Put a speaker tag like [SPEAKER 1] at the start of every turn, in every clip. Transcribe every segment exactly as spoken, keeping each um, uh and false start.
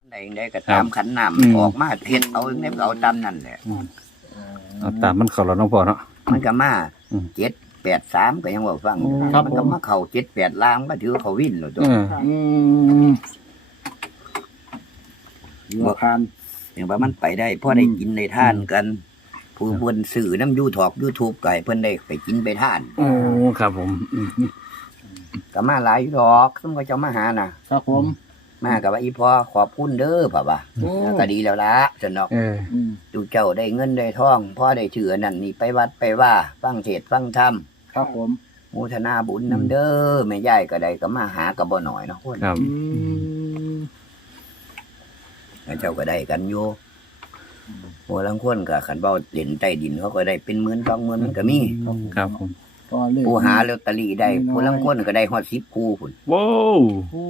[SPEAKER 1] ในได้ก็ตามขันน้ำออกมาเห็นเอาเนี่ยเอาตามนั่นแหละ
[SPEAKER 2] เอาตามมันเข้าแล้วน้องพ่อเนาะ
[SPEAKER 1] มันก็มาเจ็ดแปดสามก็ยังว่าฟังมันก็มาเข่าเจ็ดแปดล้างก็ถือเขาวิ่นหรอตัว
[SPEAKER 3] บอกคาน
[SPEAKER 1] อย่างว่ามันไปได้เพราะได้กินได้ท่านกันผู้เพิ่นสื่อน้ำยูทอกยูทูบไก่เพิ่นได้ไปกินไปท่าน
[SPEAKER 2] โอ้ครับผม
[SPEAKER 1] ก็มาหลายดอกซึ่งก็จะมาหาน่ะ
[SPEAKER 3] ครับผม
[SPEAKER 1] มากับว่าอีพ่อขอบคุณเด้อป่ะป่ะก็ดีแล้วละสนอกดูเจ้าได้เงินได้ทองพ่อได้เชื่อนั่นนี่ไปวัดไปว่าฟังเทศฟังธรรม
[SPEAKER 3] ครับผม
[SPEAKER 1] มูทนาบุญน้ำเด้อแม่ย่ายก็ได้ก็มาหากับบ่หน่อยเนาะคน
[SPEAKER 2] ครับ
[SPEAKER 1] แล้วเจ้าก็ได้กันอยู่โอ้ลังคนกับขันเบาเด่นใต้ดินเขาก็ได้เป็นหมื่นสองหมื่นมันก็มี
[SPEAKER 2] ครับผม
[SPEAKER 1] ผู้หาลอตเตอรี่ได้ผู้ลังคนก็ได้ฮอดสิบคู่พุ่น
[SPEAKER 2] ว้าว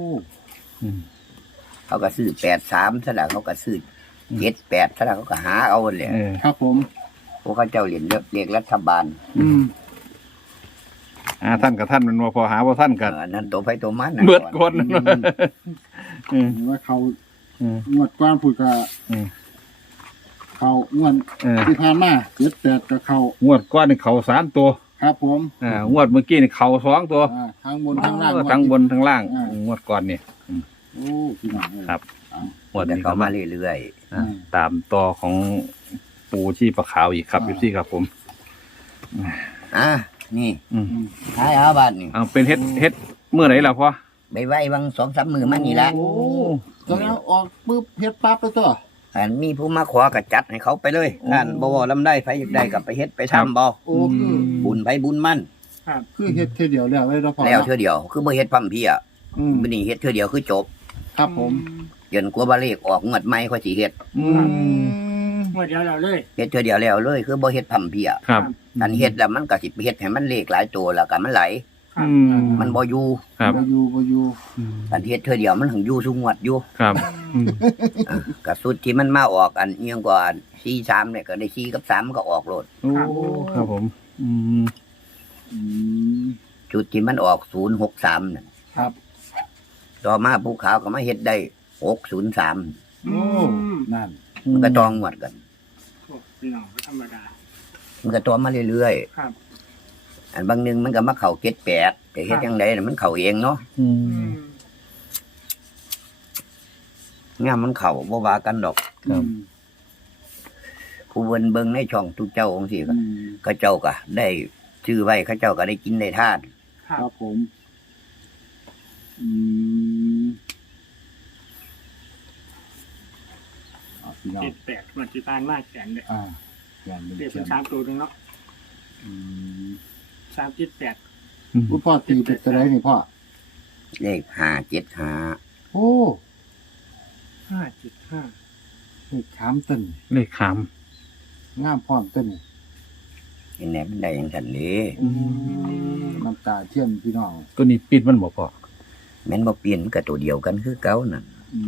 [SPEAKER 1] เขาก็ซื้อแปดสามซะแล้วเขาก็ซื้อเจ็ดแปดซะแล้วเขาก็หาเอาเลย
[SPEAKER 3] ครับผม
[SPEAKER 1] พวกเขาเจ้าเหรียญเรียกรัฐบาล
[SPEAKER 2] อืมอ่าท่านกับท่านมันว่าพอหาว่าท่านกัน
[SPEAKER 1] นั่นตัวไฟตัวมัน
[SPEAKER 2] เบิดคน
[SPEAKER 3] ว่าเขางวดก้อนพูดกับเขางวดที่ผ่านมาเจ็ดแปดกับเขา
[SPEAKER 2] งวดก้อนนี่เขาสามตัว
[SPEAKER 3] ครับผม
[SPEAKER 2] อ่างวดเมื่อกี้นี่เขาสองตัว
[SPEAKER 3] ทั้งบนทั้งล่าง
[SPEAKER 2] ทั้งบนทั้งล่างงวดก่อนนี่
[SPEAKER 3] โอ้พี่น้อง
[SPEAKER 2] ครับงวดนี้
[SPEAKER 1] เขามาเรื่อย
[SPEAKER 2] ๆตามต่อของปูชีปลาขาวอีกครับพี่ซี่ครับผม
[SPEAKER 1] อ่ะนี่ท้ายเอาบ้านนี่
[SPEAKER 2] เอาเป็นเฮ็ดเฮ็ดเมื่อไหร่ล่ะพ่อ
[SPEAKER 1] ใบไว้บางสองสามมือมันนี่ละ
[SPEAKER 3] โอ้ตอนนี้ออกปุ๊บเฮ็ดปั๊บแล้วตัว
[SPEAKER 1] อันมีผู้มาขอก็จัดให้เขาไปเลยท่านบ่ว่าลำได้ไผอยากได้กับไปเฮ็ดไปทำบ่
[SPEAKER 3] โอ้คือ
[SPEAKER 1] บุญไผบุญมั่น
[SPEAKER 3] ครับคือเฮ็ดเท่าเดียวแล้วเลยเนาะพ่อ
[SPEAKER 1] แล้วเท่าเดียวคือบ่เฮ็ดพร่ำเพรื่ออืมมื้อนี้เฮ็ดเท่าเดียวคือจบ
[SPEAKER 3] ครับผม
[SPEAKER 1] จนกว่าบ่เลขออกงวดใหม่ค่อยสิเฮ็ด
[SPEAKER 3] อืมงวดเดียวแล้วเลย
[SPEAKER 1] เฮ็ดเท่าเดียวแล้วเลยคือบ่เฮ็ดพร่ำเพรื่อ
[SPEAKER 2] ครับ
[SPEAKER 1] อันเฮ็ดแล้วมันก็สิไปเฮ็ดให้มันเลขหลายตัวแล้วก็มันไหลมันบ่อยู่
[SPEAKER 2] ครับ
[SPEAKER 3] บ่อยู่บ่อยู่
[SPEAKER 1] อันเฮ็ดเท่าเดียวมันถึงอยู่ทุกงวดอยู่
[SPEAKER 2] ครับ
[SPEAKER 1] ก็สุดที่มันมาออกอันเอียงกว่าสี่สามเนี่ยก็ได้สี่กับสามก็ออกโลด
[SPEAKER 2] โอ้ครับผมอืม
[SPEAKER 3] อืม
[SPEAKER 1] จุดที่มันออกศูนย์หกสามน่ะ
[SPEAKER 3] ครับ
[SPEAKER 1] ต่อมาภูเขาก็มาเฮ็ดได้หกศูนย์สาม
[SPEAKER 3] โอ้นั่น
[SPEAKER 1] มันก็ตองงวดกัน
[SPEAKER 3] พี่น้องธรรมดา
[SPEAKER 1] มันก็ตัวมาเรื่อย
[SPEAKER 3] ๆครับ
[SPEAKER 1] อันบางนึงมันก็มาเข่าเจ็ดแปดแต่เฮ็ดยังไงมันเข่าเองเนาะงามมันเข่าบ่ว่ากันดอกผู้เบิ่งเบิ่งในช่องทุกเจ้าองค์สิก็เขาเจ้าก็ได้ชื่อไว้เขาเจ้าก็ได้กินได้ทาน
[SPEAKER 3] ครับผมอืม
[SPEAKER 4] เจ็ดแปดมันจีบานมากแข็งเลยอ่าเด็กเป็นสามตัวนึงเนาะสามเจ็ดแปด
[SPEAKER 3] คุณพ่อตีเป็นอะไรนี่พ่อ
[SPEAKER 1] เลขห้าเจ็ดห้า
[SPEAKER 3] โอ้
[SPEAKER 4] ห้าเจ็ดห้า
[SPEAKER 3] เลขขามต้น
[SPEAKER 2] เลขขาม
[SPEAKER 3] งามพร้อมต้น
[SPEAKER 1] เห็นไหมมันได้อย่างฉันนี้
[SPEAKER 3] น้ำตาเทียมพี่น้อง
[SPEAKER 2] ตัวนี้ปิดมันบอกพ่อ
[SPEAKER 1] แม่นบ่เปลี่ยนกับตัวเดียวกันคือเก่านั่น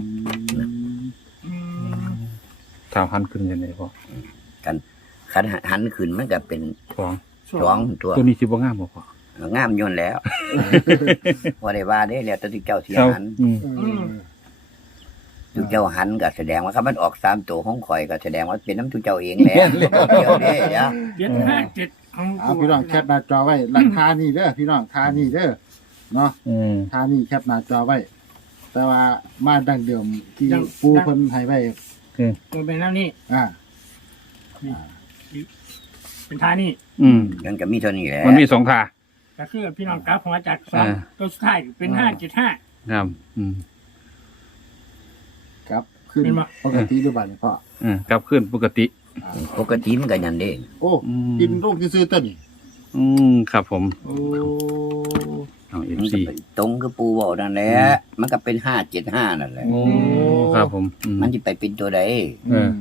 [SPEAKER 2] ถามหันขึ้นยังไงพ่อ
[SPEAKER 1] กันคันหันขึ้นมันก็เป็น
[SPEAKER 2] สอง
[SPEAKER 1] สองตัว
[SPEAKER 2] ตัวนี้สิบ่งามบ่พ่
[SPEAKER 1] องามย่นแล้วว่าได้ว่าได้แล้วตัวที่เจ้าเสียหันตัวเจ้าหันก็แสดงว่าถ้ามันออกสามตัวของข่อยก็แสดงว่าเป็นน้ำตัวเจ้าเองแล้วเดียวเด้เดี๋ยว
[SPEAKER 4] เจ็ดห้าเจ็ด
[SPEAKER 3] เอาพี่น้องแคปหน้าจอไว้ราคานี่เด้อพี่น้องคานี่เด้อเนาะคานี่แคปหน้าจอไว้แต่ว่ามาดั้งเดิมที่ปูเพิ่นให้ไว้
[SPEAKER 4] มันเป็นน้ำนี่
[SPEAKER 3] อ่า
[SPEAKER 4] เป็นท่านี่
[SPEAKER 2] อืม
[SPEAKER 1] มันก็มีเท่านี้แหละ
[SPEAKER 2] มันมีสองท่า
[SPEAKER 4] ก็คือพี่น้องกราฟของอาจารย์สองตัวสุดท้ายเป็นห้าเจ็ดห้า
[SPEAKER 2] ครับอืม
[SPEAKER 3] ครับขึ้นปกติด้วยบ้านพ่อ
[SPEAKER 2] อืมครับขึ้นปกติ
[SPEAKER 1] ปกติมันก็ยันเด้
[SPEAKER 3] โอ้กินโรคที่ซื้อต้นนี่
[SPEAKER 2] อืมครับผม
[SPEAKER 3] โอ้
[SPEAKER 2] เอาเอ็มซี
[SPEAKER 1] ตรงคือปูบอกนั่นแหละมันก็เป็นห้าเจ็ดห้านั่นแหละ
[SPEAKER 2] โอ้ครับผม
[SPEAKER 1] มันจะไปเป็นตัวใด
[SPEAKER 2] เออ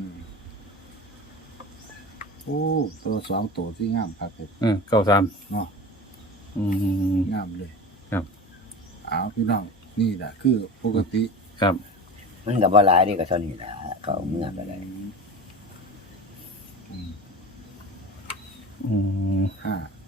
[SPEAKER 3] โอ้ตัวสองตัวที่งามครับ
[SPEAKER 2] เออเก้าสาม
[SPEAKER 3] เนาะ
[SPEAKER 2] อืม
[SPEAKER 3] งามเลย
[SPEAKER 2] ครับ
[SPEAKER 3] เอาพี่น้องนี่แหละคือปกติ
[SPEAKER 2] ครับ
[SPEAKER 1] มันกับว่าลายนี่ก็เท่านี้แหละเขาเมื่อก็ได้
[SPEAKER 2] อืม
[SPEAKER 3] ห้า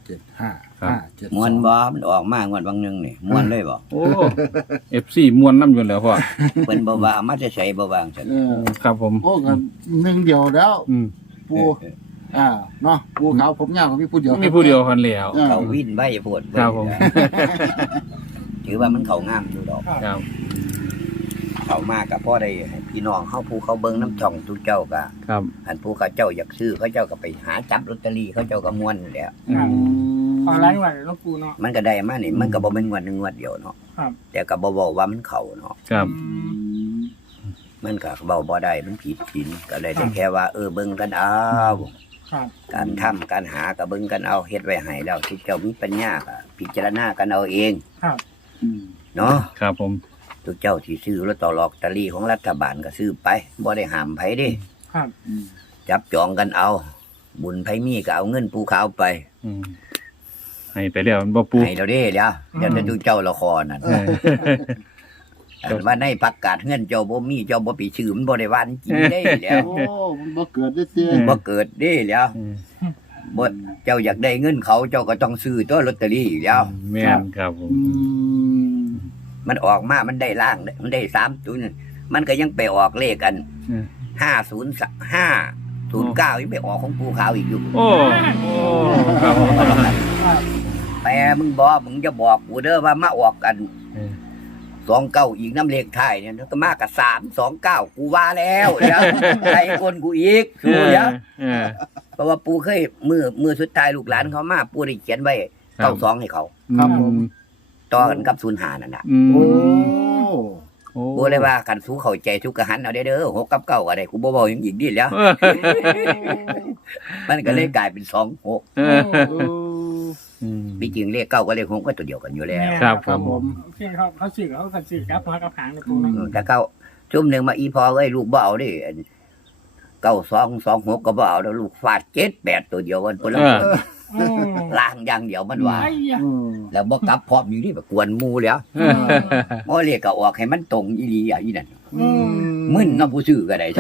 [SPEAKER 3] เจ็ดห้า
[SPEAKER 2] ครับ
[SPEAKER 3] ห้าเจ็ด
[SPEAKER 1] มวนบ่มันออกมางวดบางหนึงนี่มวนเลยบ่
[SPEAKER 2] โอ้เอฟซีมวนน้ำอยู่แล้วพ่อ
[SPEAKER 1] เพิ่นบ่ว่าเอามาจะใช้บ่วางซั่น
[SPEAKER 3] เออ
[SPEAKER 2] ครับผม
[SPEAKER 3] โอ้กันหนึ่งเดียวแล้ว
[SPEAKER 2] อืม
[SPEAKER 3] ปูอ่าเนาะปูขาวผมยาวกับพี่ผู้เดียว
[SPEAKER 2] มีผู้เดียวคนแล้ว
[SPEAKER 3] เออ
[SPEAKER 1] เขาวินใบโพด
[SPEAKER 2] ครับผม
[SPEAKER 1] ถือว่ามันเข้างามอยู่ดอก
[SPEAKER 2] ครับ
[SPEAKER 1] เข้ามาก็พอได้ให้พี่น้องเฮาผู้เขาเบิ่งน้ำช่องทุกเจ้าก็
[SPEAKER 2] ครับ
[SPEAKER 1] อันผู้เขาเจ้าอยากซื้อเขาเจ้าก็ไปหาจับลอตเตอรี่เขาเจ้าก็ม่วนแหล้ว
[SPEAKER 2] อืม
[SPEAKER 4] ออนไลน์ไหวหลวงปู่เนาะ
[SPEAKER 1] มันก็ได้มานี่มันก็บ่แม่นงวดหนึงงวดเดียวเนาะ
[SPEAKER 4] ครับ
[SPEAKER 1] แต่ก็บ่บอกว่ามันเข้าเนาะ
[SPEAKER 2] ครับ
[SPEAKER 4] อืม
[SPEAKER 1] มันก็เว้าบ่ได้มันผิดศีลก็เลยได้แค่ว่าเออเบิ่งกันเอา
[SPEAKER 4] ครับ
[SPEAKER 1] การทำการหาก็เบิ่งกันเอาเฮ็ดไว้ให้แล้วที่เจ้ามีปัญญาก็พิจารณากันเอาเอง
[SPEAKER 4] ครับ
[SPEAKER 3] อืม
[SPEAKER 1] เนาะ
[SPEAKER 2] ครับผม
[SPEAKER 1] ทุกเจ้าที่ซื้อลอตเตอรี่ของรัฐบาลก็ซื้อไปบ่ได้ห้ามไผเด้
[SPEAKER 4] ครับ
[SPEAKER 3] อืม
[SPEAKER 1] จับจองกันเอา บุญไผมีก็เอาเงินปูขาวไป
[SPEAKER 2] อืมให้ไปแล้วมันบ่ปู
[SPEAKER 1] ให้เราเด้เดี๋ยวเดี๋ยวจะดูเจ้าละครนั่น
[SPEAKER 2] เออ
[SPEAKER 1] อันว่าในประกาศเงินเจ้าบ่มีเจ้าบ่ไปชื่อมันบ่ได้ว่าจริงได้แล้ว
[SPEAKER 3] โอ้มันบ่เกิดได้เตี้ย
[SPEAKER 1] บ่เกิดเด้แล้ว
[SPEAKER 2] อืม
[SPEAKER 1] บ่เจ้าอยากได้เงินเขาเจ้าก็ต้องซื้อตัวลอตเตอรี่แล้ว
[SPEAKER 2] แม่นครับผม
[SPEAKER 3] อืม
[SPEAKER 1] มันออกมามันได้ล่างมันได้สามตัวนั่นมันก็ยังไปออกเลขกัน
[SPEAKER 2] อืม
[SPEAKER 1] ห้าศูนย์ห้าศูนย์เก้ายังไปออกของปูขาวอีกอยู่
[SPEAKER 2] โอ้โอ้ครับผม
[SPEAKER 1] แต่มึงบอกมึงจะบอกกูเด้อว่ามาออกกัน
[SPEAKER 2] เออ
[SPEAKER 1] สองเก้าอีกน้ำเลขไทายเนี่ยก็มากับสามสองเก้ากูว่าแล้วเดี๋ยวใครคนกูอีก
[SPEAKER 2] เอ
[SPEAKER 1] ดู
[SPEAKER 2] อ
[SPEAKER 1] เดี๋ยว
[SPEAKER 2] เออ
[SPEAKER 1] เพราะว่าปูเคยมือมือสุดท้ายลูกหลานเขามาปูได้เขียนไว้
[SPEAKER 2] ครับ
[SPEAKER 1] เก้าสองให้เขา
[SPEAKER 3] ครับผม
[SPEAKER 1] ต่อกันกับศูนย์หานั่นนะ
[SPEAKER 2] อืม
[SPEAKER 3] โอ้
[SPEAKER 2] โอ้
[SPEAKER 1] ปูเลยว่ากันสู้เข้าใจทุกกะหันเอาเด้อเด้อหกกับเก้าก็ได้กูบ่บอกยังอีกดีแล้ว
[SPEAKER 2] เออ
[SPEAKER 1] มันก็เลยกลายเป็นสองหก
[SPEAKER 2] เออ
[SPEAKER 3] โอ้
[SPEAKER 2] อืม
[SPEAKER 1] ที่จริงเลขเก้ากับเลขหกก็ตัวเดียวกันอยู่แล้ว
[SPEAKER 2] ครับ
[SPEAKER 3] ครับผม
[SPEAKER 4] โอเคเขาเขาสื่อเขากันสื่อครับมากับหางนะปู่เนาะ
[SPEAKER 1] อืมแต่เก้าชุ่มหนึ่งมาอีพอเอ้ยลูกบ่เอาดิอันเก้าสองสองหกก็บ่เอาแล้วลูกฟาดเจ็ดแปดตัวเดียวกันพุ่นละ
[SPEAKER 2] เออ
[SPEAKER 4] โอ้
[SPEAKER 1] ล่างอย่างเดียวมันว่า
[SPEAKER 4] ไอ้ยะ
[SPEAKER 3] อืม
[SPEAKER 1] แล้วบ่กลับพร้อมอยู่นี่แบบกวนหมูแล้ว
[SPEAKER 2] เออ
[SPEAKER 1] บ่เรียกก็ออกให้มันตรงอีหลีอ่ะอีนั่น
[SPEAKER 3] อืม
[SPEAKER 1] มึนเนาะผู้ซื้อก็ได้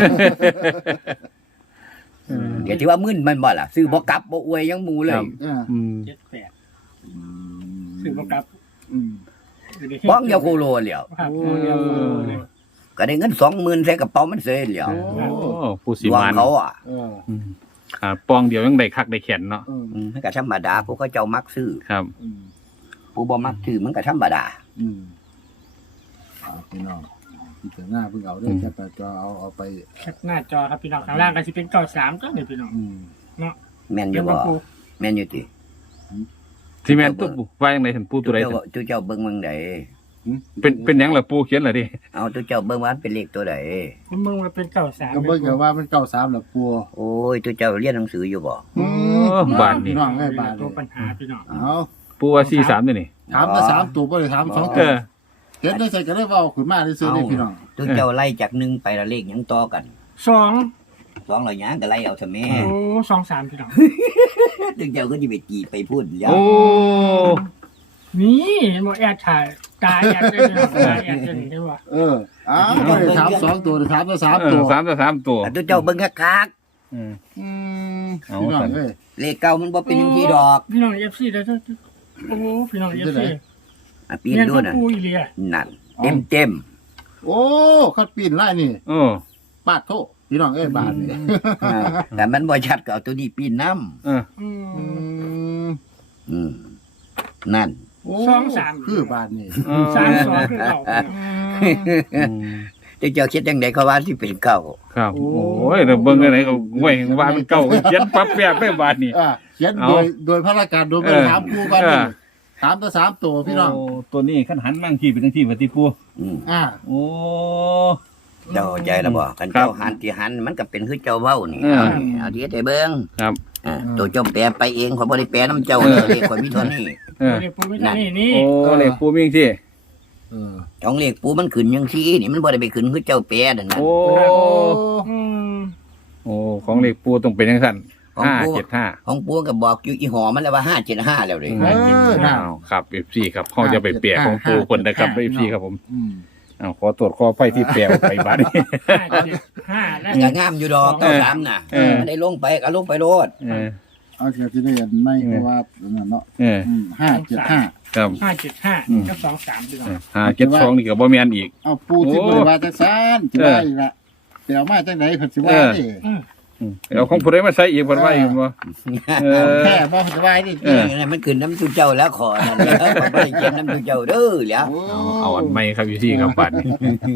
[SPEAKER 1] เดี๋ยวที่ว่ามึนมันบ่ล่ะซื้อบ่กลับบ่อวยยังหมูเลย
[SPEAKER 3] อ่า
[SPEAKER 2] อืม
[SPEAKER 4] เจ็ดแปดสื่อมากับ
[SPEAKER 3] อืม
[SPEAKER 1] บ้องเดียวโคโลแล้ว
[SPEAKER 4] ครับเดียวเลย
[SPEAKER 1] ก็ได้เงินสองหมื่นใส่กระเป๋ามันเสียแล้ว
[SPEAKER 3] โอ้
[SPEAKER 2] โอ้ผู้สิ
[SPEAKER 1] ดวง
[SPEAKER 2] มัน
[SPEAKER 1] เขาอ่ะ
[SPEAKER 3] เออ
[SPEAKER 2] อืมขาดปองเดียวยังได้คักได้แขนเนาะ
[SPEAKER 3] อืม
[SPEAKER 1] อืมมันก็ธรรมดาผู้เขาเจ้ามักซื้อ
[SPEAKER 2] ครับ
[SPEAKER 3] อืม
[SPEAKER 1] ผู้บ่มักซื้อมันก็ธรรมดา
[SPEAKER 3] อืมเอาพี่น้องพิจารณาเพิ่งเอาได้แค่แต่จอเอาเอาไป
[SPEAKER 4] แคปหน้าจอครับพี่น้องข้างล่างก็จะเป็นเก้าสามก็เดี๋ยวพี่น้อง
[SPEAKER 3] อืม
[SPEAKER 1] แม่นอ
[SPEAKER 4] เดี๋ย
[SPEAKER 1] ยู่
[SPEAKER 4] ว
[SPEAKER 1] บ่
[SPEAKER 4] ปู่
[SPEAKER 1] แม่นอยู่ติ
[SPEAKER 2] ที่แม่นตุ๊บว่าจังไดถึงปูตัวใด
[SPEAKER 1] เจ้า
[SPEAKER 2] ถึง
[SPEAKER 1] เจ้าเจ้าเบิ่งเมืองใด
[SPEAKER 2] เป็นเป็นหยังล่ะปูเขียนล่ะดิ
[SPEAKER 1] เอาเจ้าเจ้าเบิ่งว่ามันเป็นเลขตัวใด
[SPEAKER 4] ผมมึงมาเป็นเก้าสาม
[SPEAKER 3] ก็เบิ่งกับว่ามันเก้าสามหรอปัว
[SPEAKER 1] โอ้ยเจ้าเจ้าเรียนหนังสืออยู่บ่
[SPEAKER 3] อืม
[SPEAKER 2] บ้านนี่
[SPEAKER 3] พี่น้องไงบ้าน
[SPEAKER 4] ตัว
[SPEAKER 3] นี่
[SPEAKER 4] ปัญหาพี่น้อง
[SPEAKER 3] เอา
[SPEAKER 2] ปูว่าสี่สามนี่นี่
[SPEAKER 3] ถามมาสามตัวบ่ได้ถามสอง
[SPEAKER 2] เอ
[SPEAKER 3] ตัว
[SPEAKER 2] อ
[SPEAKER 3] เห็นได้ใส่ก็ได้เว้าขึ้นมาได้ซื้อได้พี่น้อง
[SPEAKER 1] เจ้าเจ้าไล่จากหนึ่งไปละเลขหยังต่อกัน
[SPEAKER 4] สอง
[SPEAKER 1] สองร้อยหยังก็ไล่เอาซะแม่
[SPEAKER 4] โอ้สองสามพี่น้อง
[SPEAKER 1] เจ้าเจ้าก็สิไปจีไปพูดแล้ว
[SPEAKER 2] โอ้
[SPEAKER 4] นี่เห็นบอกแอดถ่ายตาแอดได้พี่น้องตาแอดได้ใช่ป่ะ
[SPEAKER 3] เอออ้าวบ่ได้ถามสองตัวได้ถามมาสาม
[SPEAKER 2] เอ
[SPEAKER 3] ตั
[SPEAKER 2] อ
[SPEAKER 3] ว
[SPEAKER 2] สามต่อสามตัว
[SPEAKER 1] เจ้าเจ้าเบิ่งคัก
[SPEAKER 2] อืม
[SPEAKER 3] อืม
[SPEAKER 2] เอา
[SPEAKER 3] พี่น้องเอ้ย
[SPEAKER 1] ๆเลขเก่ามันบ่เป็นจังซี่ดอก
[SPEAKER 4] พี่น้องเอฟซีได้ทุกโอ้พี่น้องเอฟซี
[SPEAKER 1] อ่ะปีน
[SPEAKER 4] เรียน
[SPEAKER 1] ดู
[SPEAKER 4] ก็
[SPEAKER 1] น่ะ
[SPEAKER 4] ปูอีเลีย
[SPEAKER 1] นั่นเต็มเต็ม
[SPEAKER 3] โอ้คัดปีนไล่นี่
[SPEAKER 2] โอ้
[SPEAKER 3] ปาดโทพี่น้องเอ้ยบาทนี่
[SPEAKER 1] ๆอ่าแต่มันบ่ชัดก็เอาตัวนี้ปีนนำ
[SPEAKER 2] เออ
[SPEAKER 4] อื
[SPEAKER 3] อื
[SPEAKER 4] ม
[SPEAKER 3] ม
[SPEAKER 1] อืมนั่น
[SPEAKER 3] โอ้
[SPEAKER 4] สองสาม
[SPEAKER 3] คือบาทนี่
[SPEAKER 2] เออ
[SPEAKER 4] สามสองคือเรา
[SPEAKER 2] อืม
[SPEAKER 1] เจ้าเจ้าคิดจังได๋เขาว่าสิเป็นเก่า
[SPEAKER 2] ครับโอ้ยเราเบิ่งได้ไหนก็ห่วยว่ามันเก่าเขียนปั๊บแป๊บได้บาดนี่
[SPEAKER 3] อ่าเขียน
[SPEAKER 2] เอา
[SPEAKER 3] โดยโดยพระราชการโดยไม่
[SPEAKER 2] เออ
[SPEAKER 3] ถามครูก่อน
[SPEAKER 2] เอ
[SPEAKER 3] นี่
[SPEAKER 2] อ
[SPEAKER 3] ถามตัวสามตัวพี่น้อง
[SPEAKER 2] โตัวนี้ขันหันมั่งที่เป็นจังที่ว่าติปู
[SPEAKER 1] อืม
[SPEAKER 3] อ่า
[SPEAKER 2] โอ้
[SPEAKER 1] เจ้าใจแล้วบ่คัน
[SPEAKER 2] ครับ
[SPEAKER 1] เจ้าหันที่หันมันก็เป็นคือเจ้าเว้านี่
[SPEAKER 2] อืม
[SPEAKER 1] เอานี่เอาที่ให้เบิ่ง
[SPEAKER 2] ครับ
[SPEAKER 1] อ่าตัวเจ้าแปลไปเองขอยบ่ได้แปลนำเจ้าเลยเลขข่อยมีเท่านี้
[SPEAKER 2] เออ
[SPEAKER 4] เรียกปูไม่ใช่นี่นี่
[SPEAKER 2] โอ้เลขปูมิ่งที่
[SPEAKER 3] เออ
[SPEAKER 1] ของเลขปูมันขึ้นจังซี่นี่มันบ่ได้ไปขึ้นคือเจ้าแปลนั่นน่ะ
[SPEAKER 2] โอ้
[SPEAKER 4] อืม
[SPEAKER 2] โอ้ของเลขปูต้องเป็นจังซั่น
[SPEAKER 1] ของ
[SPEAKER 2] ห้า
[SPEAKER 1] ปู
[SPEAKER 2] เจ็ดห้า
[SPEAKER 1] ของปูก็บอกอยู่อีหอมันแล้วว่าห้าเจ็ดห้าแล้วเด้
[SPEAKER 3] เออน่า
[SPEAKER 2] อ้าวครับ เอฟซีครับเขาจะไปเปียกของปูคนนะครับ
[SPEAKER 3] ห้า
[SPEAKER 2] เอฟซีครับผม
[SPEAKER 3] อืม
[SPEAKER 2] อ้าวขอตรวจขอไฟที่เปียกไปบ้านนี้
[SPEAKER 4] ห้าเจ็ดห้าและ
[SPEAKER 1] มันก็งามอยู่ดอกเก้าสามน่ะ
[SPEAKER 2] เออ
[SPEAKER 1] มันได้ลงไปก็ลงไปโลด
[SPEAKER 2] เออ
[SPEAKER 3] เอาเอาเกิดจะได้เห็นไหมเพราะว่านั่นเนาะ
[SPEAKER 2] เออ
[SPEAKER 3] ห้าเจ็ดห้า
[SPEAKER 2] ครับ
[SPEAKER 4] ห้าเจ็ดห้ากับสองสามพี่น้อง
[SPEAKER 2] ห้าเจ็ดสองนี่ก็บ่แม่นอีก
[SPEAKER 3] เอาปูที่บริวารจังซานที่ว่าอีกละเดี๋ยวมาจังไหนเพิ่นสิว่านี่
[SPEAKER 2] อืมเอาของผู้ใดมาใส่อีกเพิ่นว่าอีกบ่เออ
[SPEAKER 3] แค่บ่เพิ่นสิว่านี่
[SPEAKER 2] เออ
[SPEAKER 1] นี่มันขึ้นน้ำตุเจ้าแล้วขอนั่นแหล้วบ่ได้เขียนน้ำตุเจ้าเด้อแล้ว
[SPEAKER 2] เอาเอาอันใหม่ครับอยู่ที่ครับบัดนี้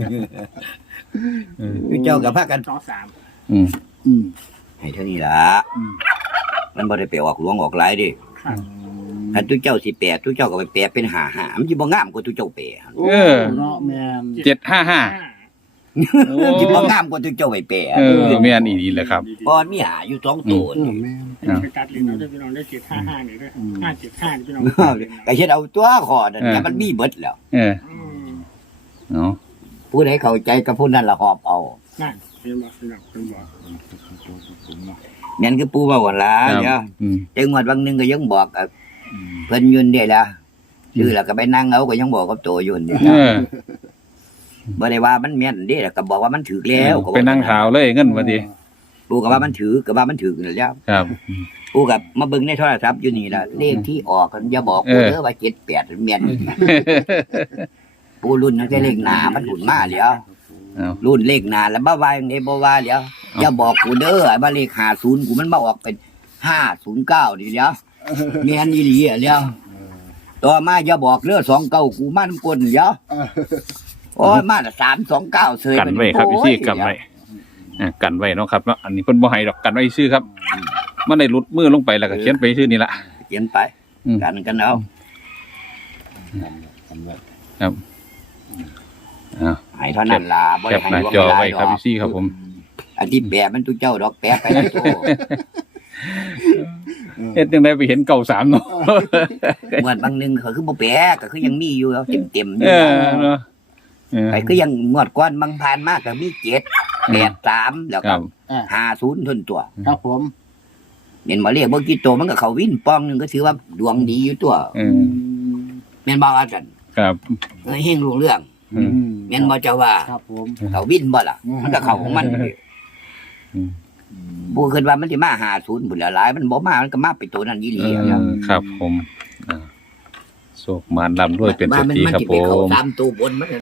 [SPEAKER 2] เออ
[SPEAKER 1] ตุเจ้ากับพากัน
[SPEAKER 4] สองสาม
[SPEAKER 2] อืม
[SPEAKER 3] อืม
[SPEAKER 1] ให้เท่านี้ล่ะ
[SPEAKER 3] อืม
[SPEAKER 1] มันบ่ได้ไปออกหลวงออกหลายเดิ
[SPEAKER 4] ครับ
[SPEAKER 1] คันตุเจ้าสิแปดตุเจ้าก็ไปแปดเป็นห้าห้ามันสิบ่งามกว่าตุเจ้าแปด
[SPEAKER 3] โอ้เนาะแม่น
[SPEAKER 2] เจ็ดห้าห้า โอ้
[SPEAKER 1] สิบ่งามกว่าตุเจ้าไปแปด
[SPEAKER 2] เออแม่นอีนี่แหละครับ
[SPEAKER 1] เพราะมีหาอยู่สองตัว
[SPEAKER 3] อืม
[SPEAKER 1] นี่
[SPEAKER 3] แม่น
[SPEAKER 4] ไปตัดเลยเนาะได้พี่น้องได้เจ็ดห้าห้านี่ด้วยห้าเจ็ดห้าพี่น้อง
[SPEAKER 1] ก็เฮ็ดเอาตัวขอนั่น
[SPEAKER 2] เออ
[SPEAKER 1] แต่มันมีเบิดแล้ว
[SPEAKER 2] เออ
[SPEAKER 4] อืม
[SPEAKER 2] เนาะ
[SPEAKER 1] ผู้ใดเข้าใจกับผู้นั้นละหอบเอา
[SPEAKER 4] นั่นเห็นบ่พี่น้องเป็นบ่
[SPEAKER 1] แม่นคือปู่ว่าว่าล่ะ
[SPEAKER 2] ครับ
[SPEAKER 1] เนาะ
[SPEAKER 2] อืม
[SPEAKER 1] แต่งวดบางหนึงก็ยังบอกกับเพิ่นยืนได้ล่ะชื่อแล้วก็ไปนั่งเอาก็ยังบอกกับตัวอยู่นี่
[SPEAKER 2] เออ
[SPEAKER 1] บ่ได้ว่ามันแม่นเด้แล้วก็บอกว่ามันถูกแล้วก็บอก
[SPEAKER 2] ไปนั่งขาวเลยเงินมาดิ
[SPEAKER 1] ปู่ก็ว่ามันถือก็ว่ามันถือนั่นแหล้ว
[SPEAKER 2] ครับ
[SPEAKER 1] ปู่ก็มาเบิ่งในโทรศัพท์อยู่นี่ล่ะเลขที่ออกอย่าบอกปู่
[SPEAKER 2] เออ
[SPEAKER 1] เด้อว่าเจ็ดแปดแม่นปู่รุ่นนั้นแต่เลขหน้ามันหุ่นมาแล้ว
[SPEAKER 2] เอา
[SPEAKER 1] รุ่นเลขหน้าแล้วบ่ว่าอย่างนี้บ่ว่าแล้วอย่าบอกกูเด้อไอ้ว่าเลขห้าสิบกูมันมาออกเป็นห้าศูนย์เก้านี่แล้วแม่นอีหลีอะแล้วต่อมาอย่าบอกเด้อสองเก้ากูมานำกลเดี๋ยว
[SPEAKER 3] เออ
[SPEAKER 1] โอ้ยมาละสามสองเก้าเสย
[SPEAKER 2] กันไว้ครับพี่ซี่กันไว้อ่ะกันไว้เนาะครับเนาะอันนี้เพิ่นบ่ให้ดอกกันไว้ซื่อครับ มันได้หลุดมือลงไปแล้วก็เขียนไปซื่อนี่ล่ะ
[SPEAKER 1] เขียนไป
[SPEAKER 2] อืม
[SPEAKER 1] กันกันเอา
[SPEAKER 2] ครับอ่า
[SPEAKER 1] ให้เท่านั้นล่ะบ่
[SPEAKER 2] แค
[SPEAKER 1] ได้
[SPEAKER 2] ป
[SPEAKER 1] ให้
[SPEAKER 2] หน้า
[SPEAKER 1] ลวง
[SPEAKER 2] จอ
[SPEAKER 1] เวลา
[SPEAKER 2] ไว้
[SPEAKER 1] ด
[SPEAKER 2] ครับ
[SPEAKER 1] อก
[SPEAKER 2] พี่ซี่ครับผม
[SPEAKER 1] อันที่แปะมันตุเจ้าดอกแปะไปในโต
[SPEAKER 2] เฮ็ดจังได๋ไปเห็นเก่าสามเนาะ
[SPEAKER 1] เหมือนบางหนึงเขาคือบ่แปะก็คือยังมีอยู่เต็มเต็มๆอ
[SPEAKER 2] เอยู่ อเนาะเออ
[SPEAKER 1] ไอ้คือยังงวดก่อนบางผ่านมากก็มีเจ็ดแปดสามแล้ว
[SPEAKER 2] ค
[SPEAKER 1] ก็
[SPEAKER 2] รับ
[SPEAKER 1] ห้าศูนย์ทนตัว
[SPEAKER 3] ครับผม
[SPEAKER 1] เห็นบ่เรียกบ่กี่โตมันก็เข้าวินป้องหนึงก็ถือว่าดวงดีอยู่ตัว
[SPEAKER 2] เอ
[SPEAKER 3] อื
[SPEAKER 2] อ
[SPEAKER 3] ม
[SPEAKER 1] แม่นบ่อาจารย์
[SPEAKER 2] ครับ
[SPEAKER 1] เอ้ยเฮงรู้เรื่อง
[SPEAKER 2] อืม
[SPEAKER 1] แม่นบ่เจ้าว่า
[SPEAKER 3] ครับผม
[SPEAKER 1] เข้าวินบ่ล่ะมันก็เข้าของมันอยู่
[SPEAKER 2] อืม
[SPEAKER 1] บ่คิดว่ามันสิมาห้าศูนย์พุ่นละหลายมันบ่มามันก็มาไปตัวนั้นอีหลี
[SPEAKER 2] เอ
[SPEAKER 1] อะนะ
[SPEAKER 2] อครับผมอ่าโชคมานลำด้วยเป็นส
[SPEAKER 1] ว่ามัน
[SPEAKER 2] ติ
[SPEAKER 1] มัน
[SPEAKER 2] ครับ
[SPEAKER 1] สิ
[SPEAKER 2] ผ
[SPEAKER 1] ไปเข้าม สามตัวบนมัน